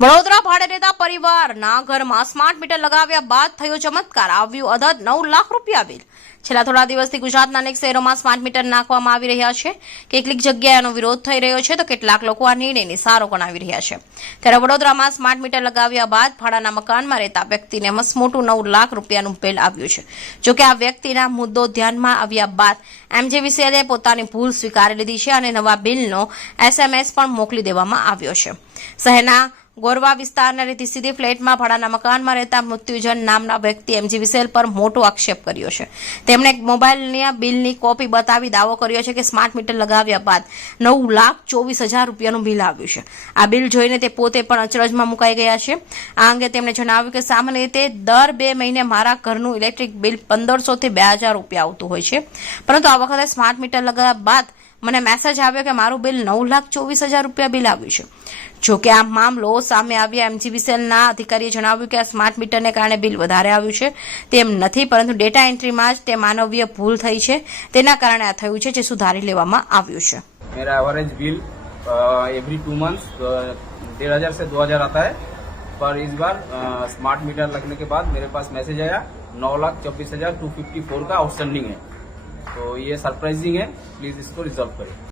વડોદરા ભાડે રહેતા પરિવારના ઘરમાં સ્માર્ટ મીટર લગાવ્યા બાદ થયો ચમત્કાર, આવ્યું અધધ 9 લાખ રૂપિયા બિલ। છેલ્લા થોડા દિવસથી ગુજરાતના અનેક શહેરોમાં સ્માર્ટ મીટર નાખવામાં આવી રહ્યા છે। કેટલીક જગ્યાએ આનો વિરોધ થઈ રહ્યો છે તો કેટલાક લોકો આ નિર્ણયને સારો ગણાવી રહ્યા છે। ત્યારે વડોદરામાં સ્માર્ટ મીટર લગાવ્યા બાદ ભાડાના મકાનમાં રહેતા વ્યક્તિને મસમોટું 9 લાખ રૂપિયાનું બિલ આવ્યું છે। જોકે આ વ્યક્તિના મુદ્દો ધ્યાનમાં આવ્યા બાદ MJVCLએ પોતાની ભૂલ સ્વીકારી લીધી છે અને નવા બિલનો SMS પણ મોકલી દેવામાં આવ્યો છે। શહેરના ગોરવા વિસ્તારના રહેતી સીધી ફ્લેટમાં ભાડાના મકાનમાં રહેતા મૃત્યુજન નામના વ્યક્તિ MJVCL પર મોટો આક્ષેપ કર્યો છે। તેમણે મોબાઈલના બિલની કોપી બતાવી દાવો કર્યો છે કે સ્માર્ટ મીટર લગાવ્યા બાદ 9,24,000 રૂપિયાનું બિલ આવ્યું છે। આ બિલ જોઈને તે પોતે પણ અચરજમાં મુકાઈ ગયા છે। આ અંગે તેમણે જણાવ્યું કે સામાન્ય રીતે દર 2 મહિને મારા ઘરનું ઇલેક્ટ્રિક બિલ 1500 થી 2000 રૂપિયા આવતું હોય છે, પરંતુ આ વખતે સ્માર્ટ મીટર લગાવ્યા બાદ મને મેસેજ આવ્યો કે મારું બિલ 9,24,000 રૂપિયા બિલ આવ્યું છે। જોકે આ મામલો સામે આવ્યા MJVCLના અધિકારીએ જણાવ્યું કે આ સ્માર્ટ મીટરને કારણે બિલ વધારે આવ્યું છે તેમ નથી, પરંતુ ડેટા એન્ટ્રીમાં જ તે માનવીય ભૂલ થઈ છે, તેના કારણે આ થયું છે, જે સુધારી લેવામાં આવ્યું છે। मेरा एवरेज बिल एवरी 2 मंथ्स 1,500 से 2,000 आता है, पर इस बार स्मार्ट मीटर लगने के बाद मेरे पास मैसेज आया 9,24,254 का आउटस्टैंडिंग है। तो ये सरप्राइजिंग है, प्लीज इसको रिजॉल्व करें।